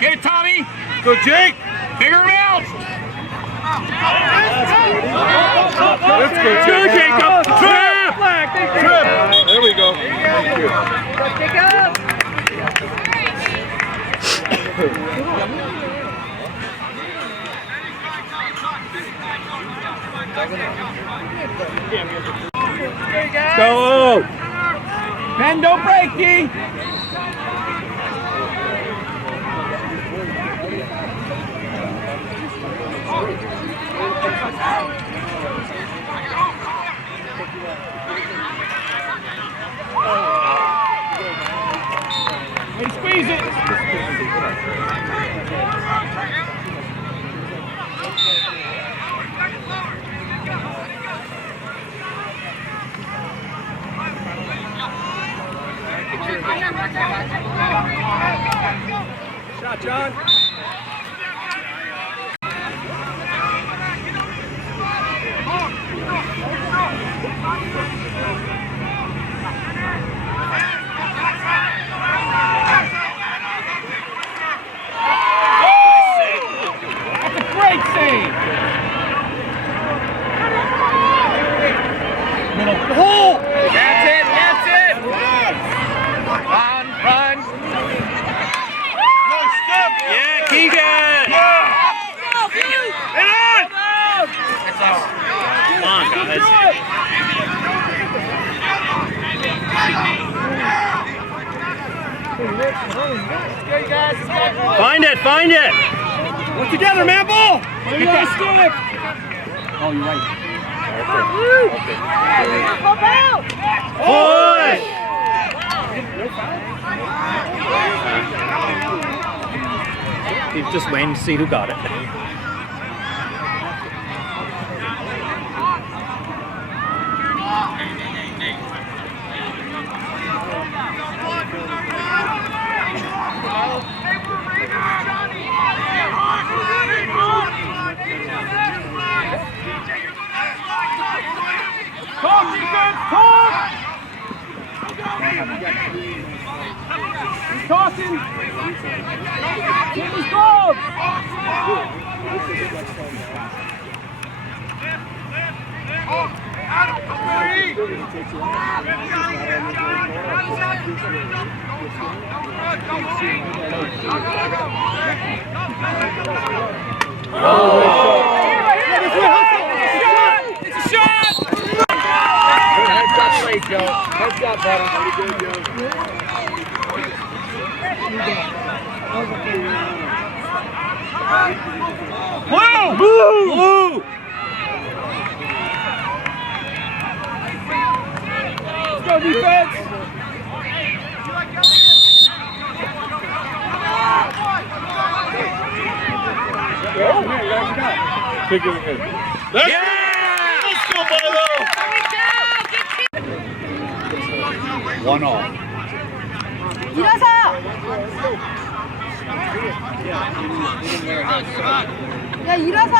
Get it, Tommy. Go, Jake. Figure it out. Let's go, Jake. Jacob. Trip. Trip. There we go. Thank you. Let's go. Ben, don't break, D. And squeeze it. Shot, John. That's a great save. Middle. Oh! That's it. That's it. Run, run. Nice step. Yeah, Keegan. And on. Come on, guys. Find it, find it. We're together, man. Ball. Get that stick. Oh, you're right. Push! He's just waiting to see who got it. Talk, defense, talk! He's talking! Timmy's gold! It's a shot! Heads up, play, Joe. Heads up, buddy. Pretty good, Joe. Blue! Blue! Blue! Let's go, defense! Pick it in. Let's go, Milo! 1-1. 일어서! 야, 일어서!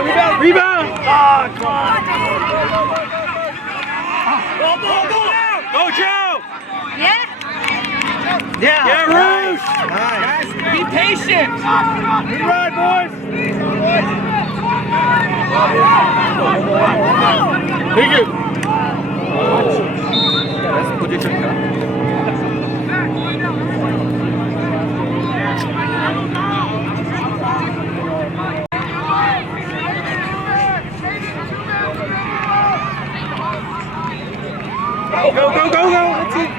Rebound! Rebound! Go, Joe! Yeah? Yeah, Rouge! Nice. Guys, be patient! Good ride, boys! Take it! That's position. Go, go, go, go. That's it.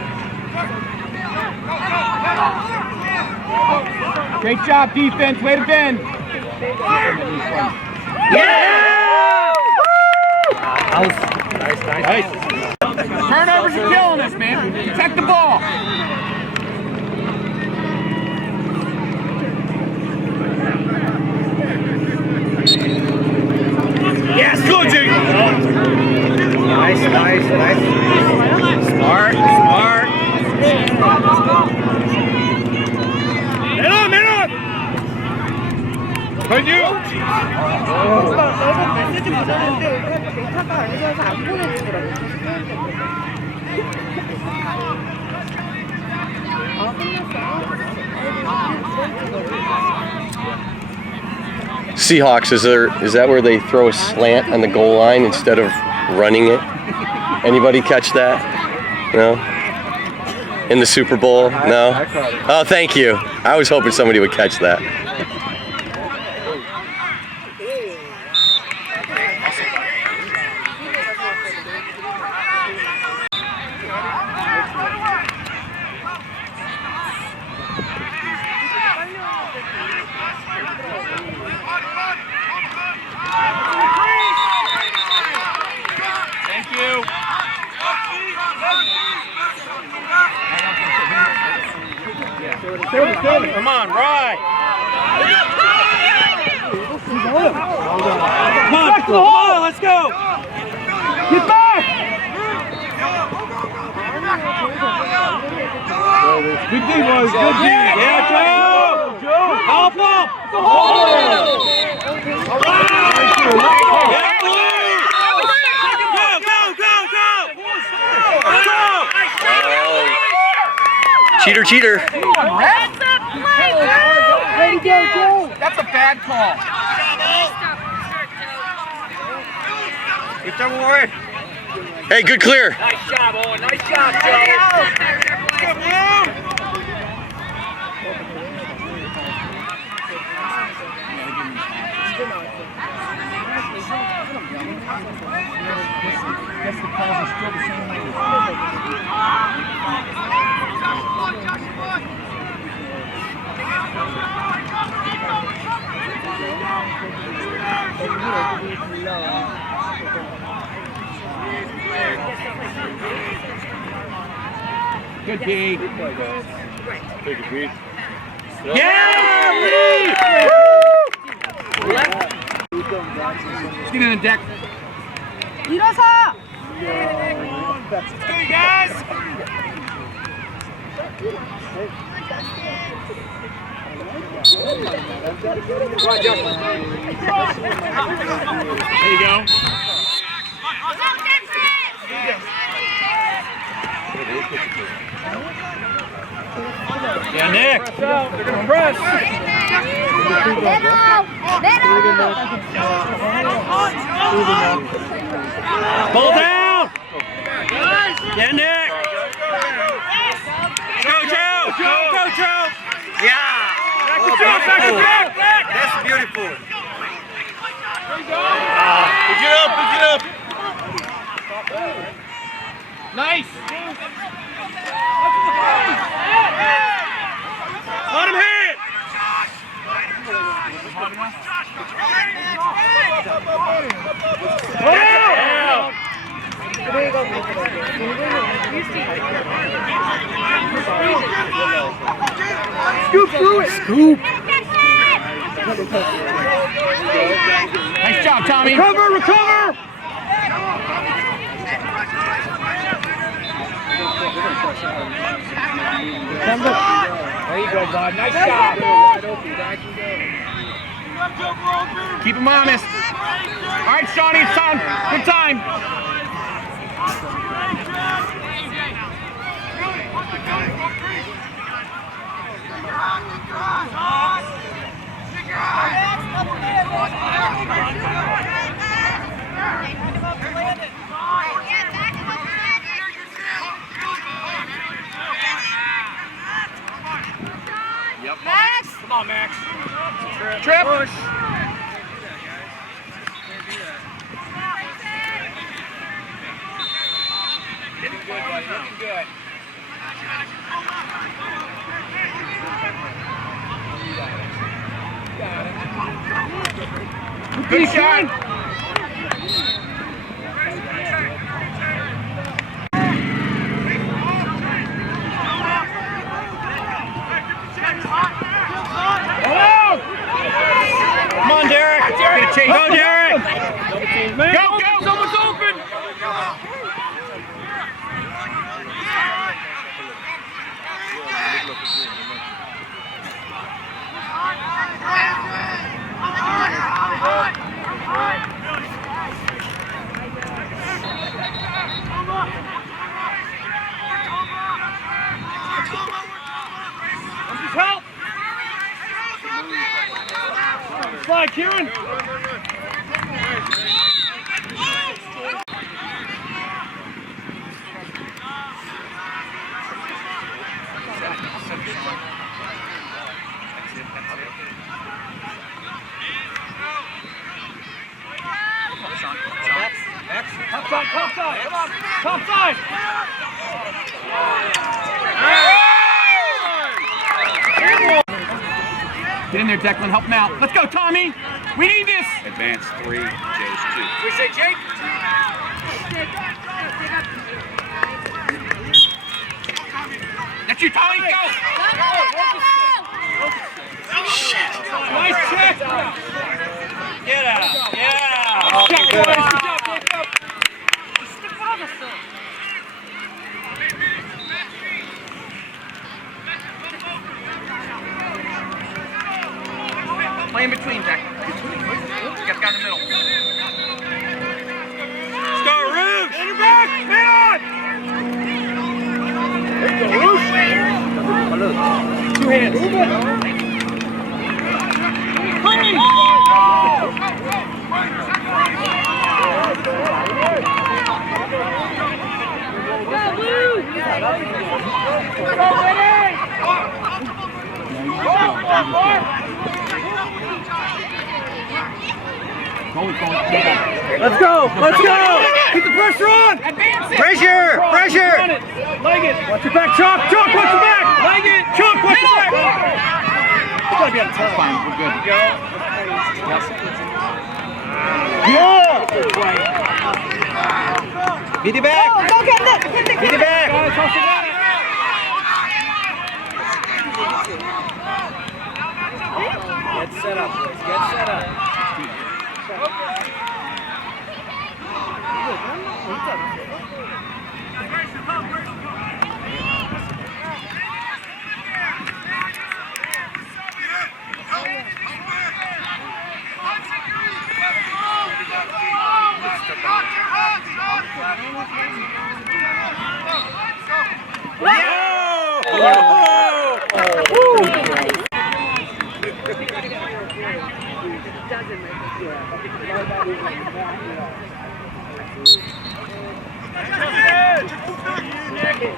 Great job, defense. Way to bend. Yeah! Nice. Turnovers are killing us, man. Protect the ball. Yes, good, Jake. Nice. Smart. Man on. Thank you. 메시지 받았는데 데이터가 아니라서 안 보내주더라고. Seahawks, is that where they throw a slant on the goal line instead of running it? Anybody catch that? No? In the Super Bowl? No? Oh, thank you. I was hoping somebody would catch that. Come on, right. Come on, let's go. Get back! Good D, boys. Good D. Yeah, Joe. Help him. All right. Yeah, Blue. Go. Cheater. Way to go, Joe! That's a bad call. Get them away. Hey, good clear. Nice job, Owen. Nice job, Joe. Guess the calls are still the same way. Good D. Take it, Pete. Yeah, Lee! Let's get in the deck. 일어서! Let's go, you guys. There you go. Yeah, Nick. They're gonna press. Ball down. Yeah, Nick. Go, Joe. Go, Joe. Yeah. Back to back. That's beautiful. Pick it up. Nice. Let him hit. Scoop through it. Scoop. Nice job, Tommy. Recover. There you go, bud. Nice job. Keep him honest. All right, Shawnee, it's time. Good time. Max! Come on, Max. Trip. Push. Looking good. Good shot. Come on, Derek. Go, Derek. Go, go. Someone's open. Help. Slide, Kieran. Top side, top side. Come on. Top side. Get in there, Declan. Help him out. Let's go, Tommy. We need this. Advance 3, Joe's 2. We say Jake. That's you, Tommy. Go. Nice check. Get out. Yeah. Good job, boys. Play in between, Jack. You got the guy in the middle. Let's go, Roosh. In your back. Man on. Two hands. Let's go! Let's go! Keep the pressure on! Pressure! Pressure! Leg it! Watch your back, Chalk! Chalk, watch your back! Leg it! Chalk, watch your back! It's gotta be on the top. Fine, we're good. Yeah! Beat it back! Go get it! Beat it back! Guys, hustle back! Get set up, boys. Get set up.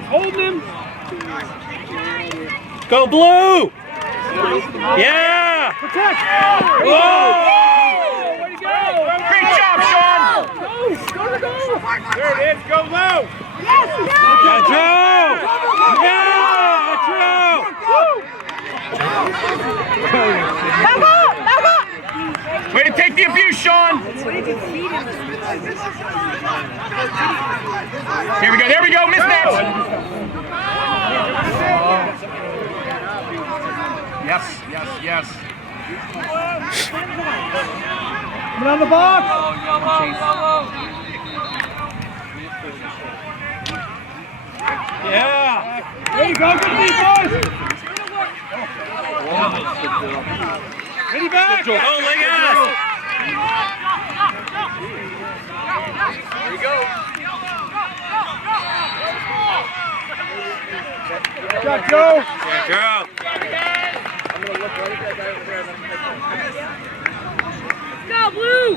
Hold him! Go blue! Yeah! Protect! Whoa! Way to go! Great job, Sean! Go! There it is, go low! Yes! Yeah, Joe! Yeah, Joe! Way to take the abuse, Sean! Here we go, there we go, mismatch! Yes, yes, yes. Coming on the box! Yeah! There you go, good beat, boys! Ready back! Oh, leg ass! There you go. Good job, Joe! Yeah, Joe! Go, Blue!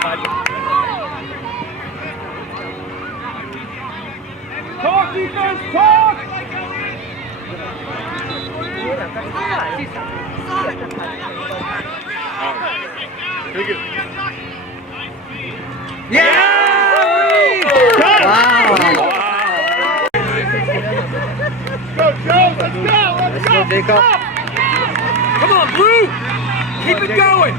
Thank you. Jones, talk! Yeah! Go, Jones, let's go! Let's go! Come on, Blue! Keep it going!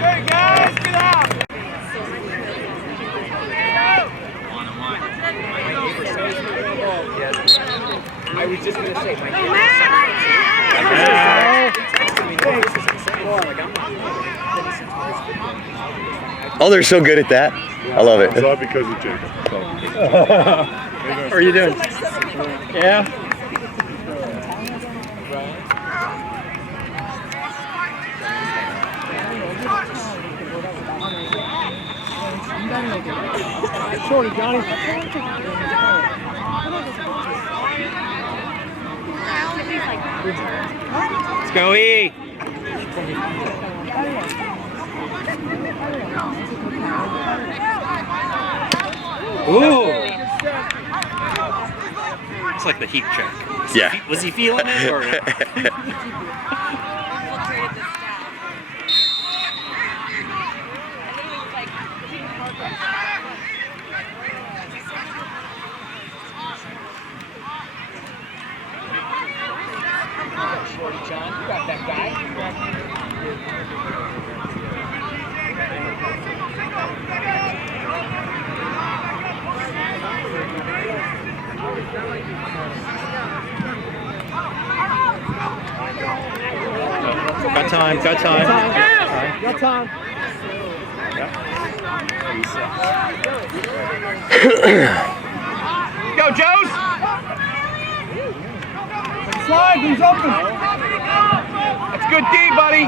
Hey, guys, get out! I was just gonna say, my Oh, they're so good at that. I love it. It's all because of Jacob. How are you doing? Yeah? Shorty, Johnny. Let's go, E. Ooh. It's like the heat check. Yeah. Was he feeling it? Or? John, you got that guy. Got time, got time. Got time. Go, Joes! Slide, he's open. That's good D, buddy.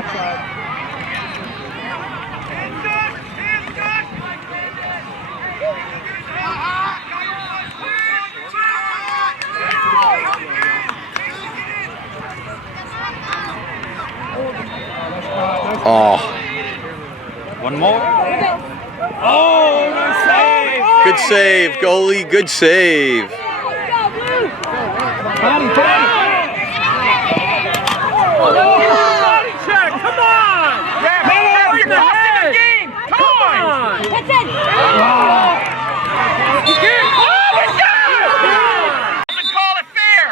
Oh, One more? Oh, nice save. good save, goalie. Good save. Body, body. Body check, come on. Yeah, man, you're costing the game. Come on. That's it. Oh, my God. Doesn't call it fair.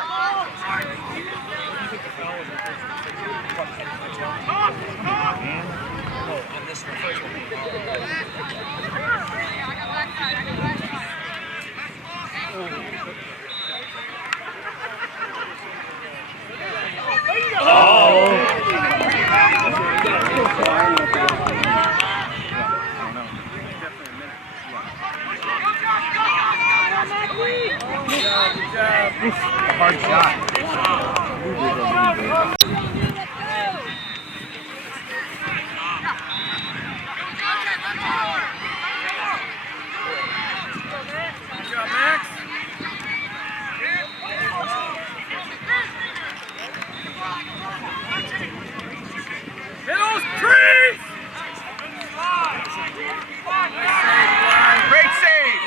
Hard shot. Good job, Max. Hit those trees! Great save!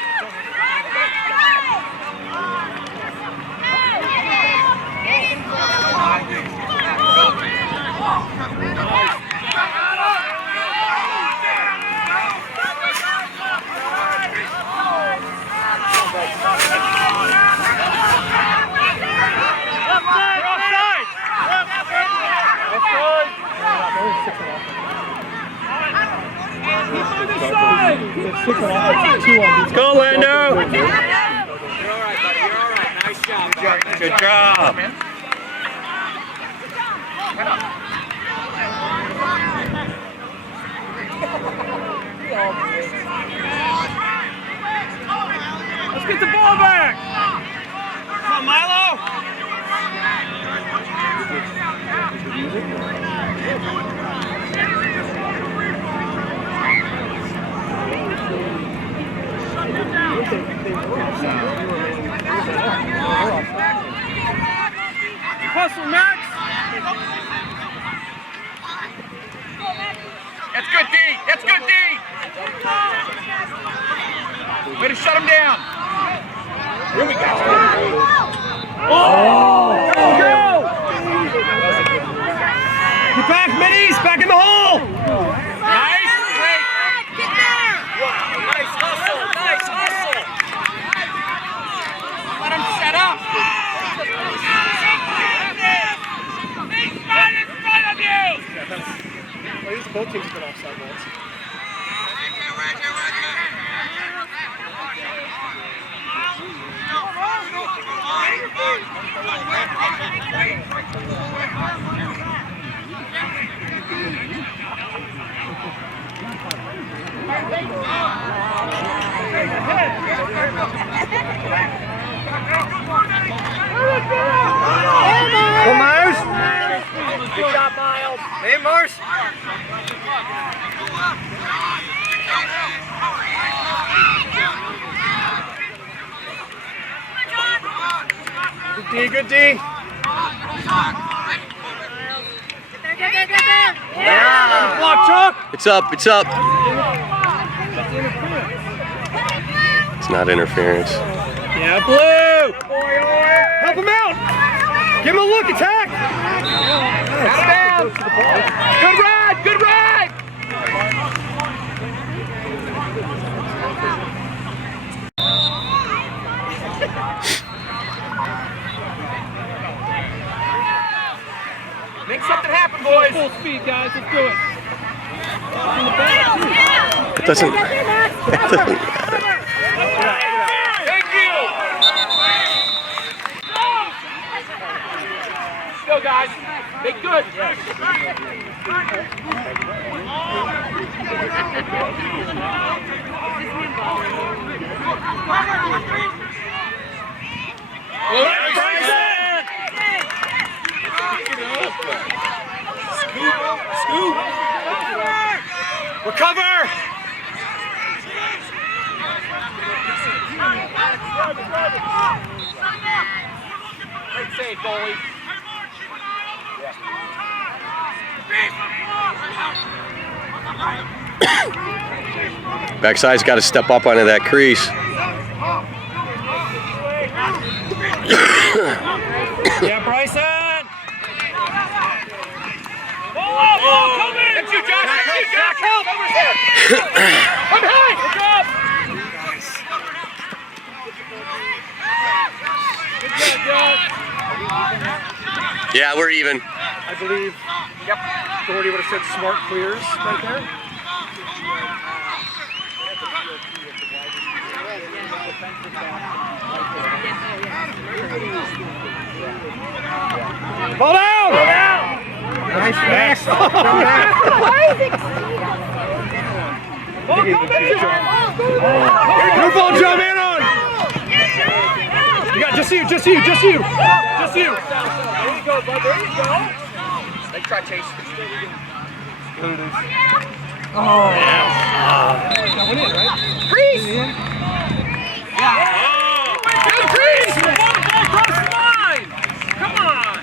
Let's go, Lando! You're all right, buddy. You're all right. Nice job. Good job. Let's get the ball back! Come on, Milo! Hustle, Max! That's good D! That's good D! shut him down. Here we go. Oh! Go! Get back, Middies! Back in the hole! Nice. Great. Get there. Wow. Nice hustle. Nice hustle. Let him set up. He's right in front of you. Well, these both teams have been offside balls. Go, Myers! Good job, Miles. Hey, Mars! Good D, good D. Yeah! Block, Chuck! It's up, it's up. It's not interference. Yeah, Blue! Help him out! Give him a look, attack! Good ride. Good ride. Make something happen, boys. Full speed, guys, let's do it. It doesn't matter. Thank you. Go, guys. Make good. Scoop! Recover! Great save, goalie. Backside's got to step up onto that crease. Yeah, Bryson! Oh, come in! That's you, Josh! That's you, Josh! Help! Over his head! Come behind! Good job! Good job, Josh! Yeah, we're even. I believe Doherty would have said smart clears right there. Ball down! Ball down! Nice pass. New ball, jump in on! You got just you. There you go, bud. There you go. They try chasing. Oh, yeah. That went in, right? Freeze! Yeah. Good freeze! One ball across the line! Come on!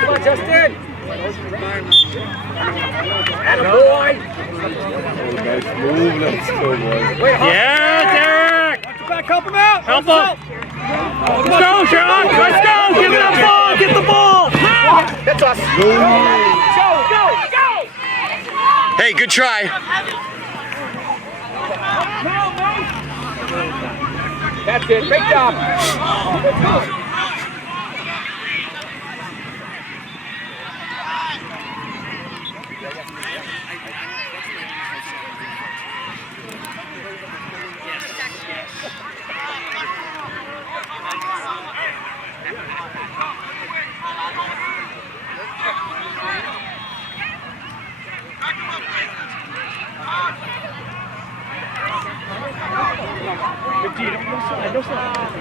Come on, Justin! Attaboy! Yeah, Derek! Watch your back, help him out! Help him! Let's go, Sean! Let's go! Give him the ball! Get the ball! That's us! Go! Hey, good try. That's it. Great job.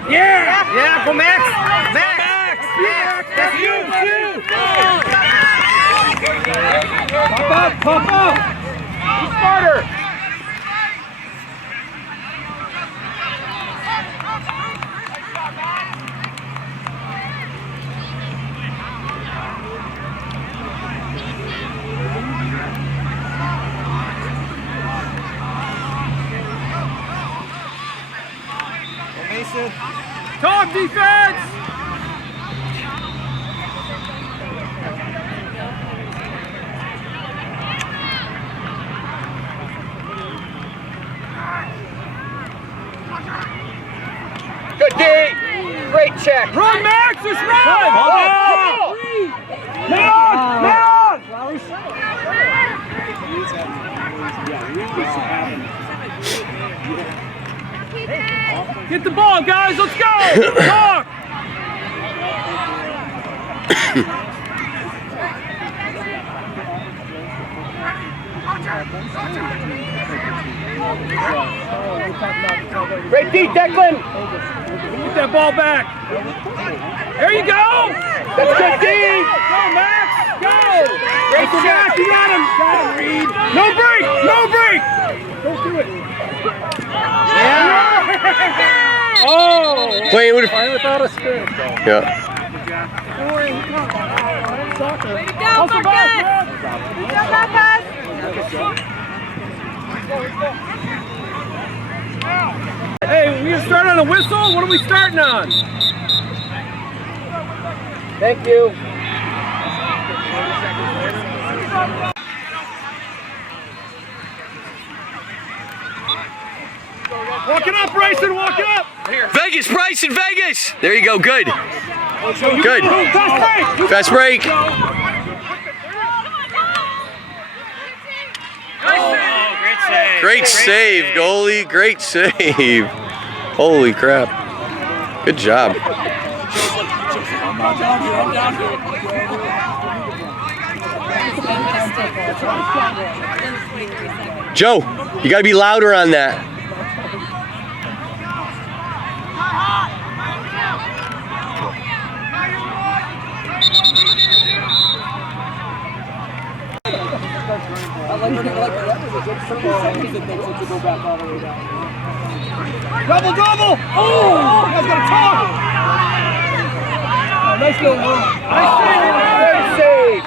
Yeah! Yeah, for Max! Max! That's you! Pop up! Be smarter. Sid. Talk defense! Good D! Great check! Run, Max! Just run! Ball! Man! Get the ball, guys! Let's go! Talk! Great D, Declan! Get that ball back! There you go! That's good D! Go, Max! Go! Great shot! You got him! Reed! No break! No break! Don't do it! Yeah! Oh! Playing with Playing without a spin. yeah. Don't worry, we got soccer. Way to go, Marcus! Go, Marcus! Hey, we gonna start on a whistle? What are we starting on? Thank you. Walking up, Bryson, walking up! Vegas, Bryson, Vegas! There you go, good. Good. Fast break! Fast break. Oh, great save. Great save, goalie. Great save. Holy crap. Good job. Joe, you gotta be louder on that. Double, double! Oh! You guys gotta talk! Oh, nice little one. Nice save!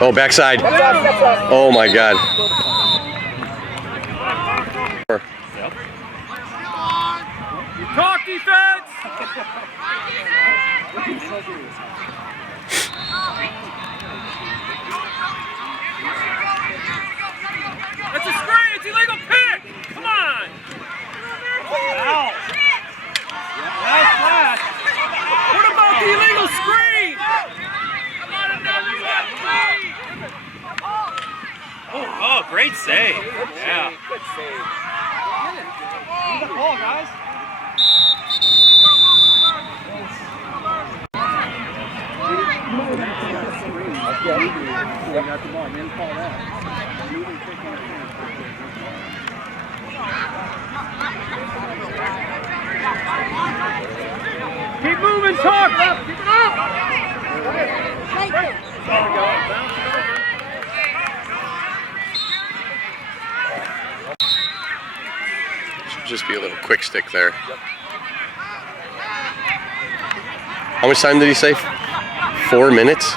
Oh, backside. Oh my God. Talk defense! That's a screen! It's illegal pick! Come on! Ow! Nice pass! What about the illegal screen? Come on, another one, please! Oh, great save. Yeah. Good save. Get the ball, guys. Keep moving, talk! Keep it up! There we go. Should just be a little quick stick there. How much time did he say? 4 minutes?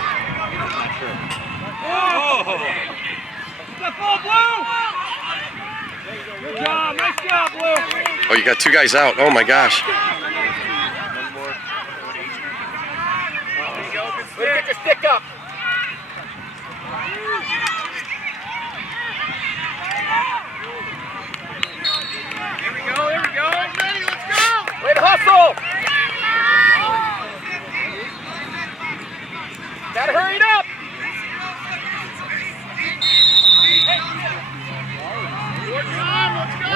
That ball, Blue! Good job, nice job, Blue! Oh, you got 2 guys out. Oh my gosh. Get your stick up! Here we go, here we go! Ready, let's go! Way to hustle! Gotta hurry it up! Good job, let's go!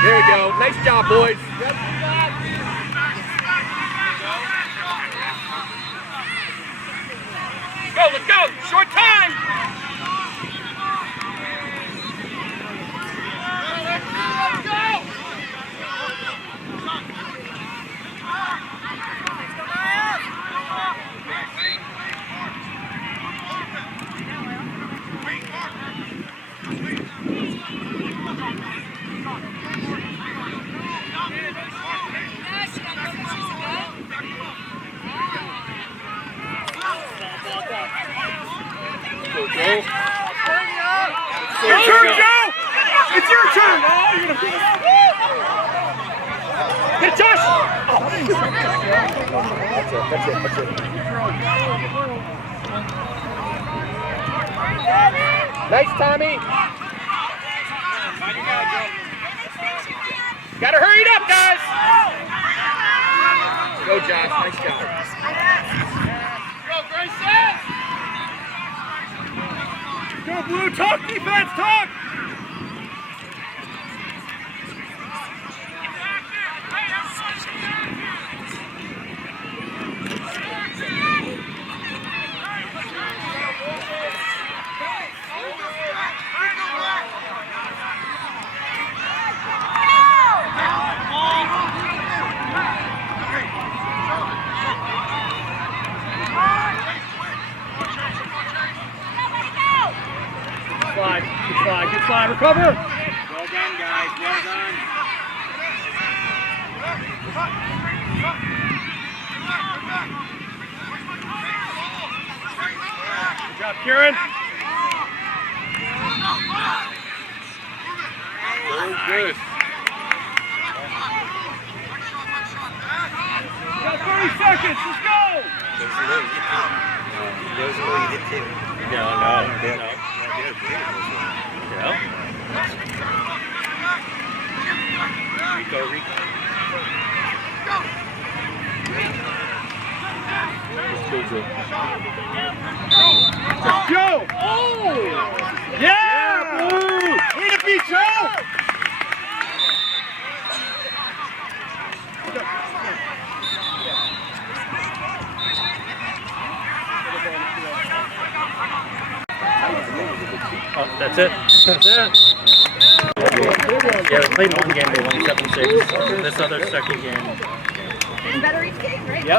There we go. Nice job, boys. Go, let's go. Short time. Let's go. Your turn, Joe! It's your turn! Oh, you're gonna... Hit Josh! That's it. Nice, Tommy. Gotta hurry it up, guys! Go, Josh. Nice job. Go, Grayson! Go, Blue. Talk defense. Talk! Good slide, recover! Well done, guys, well done. Good job, Kieran. Good. We got 30 seconds, let's go! No. Rico. Joe! Oh! Yeah! Blue! Way to beat Joe! Oh, that's it. Yeah, they played one game, they won 7-6. This other second game. Getting better each game, right? Yep.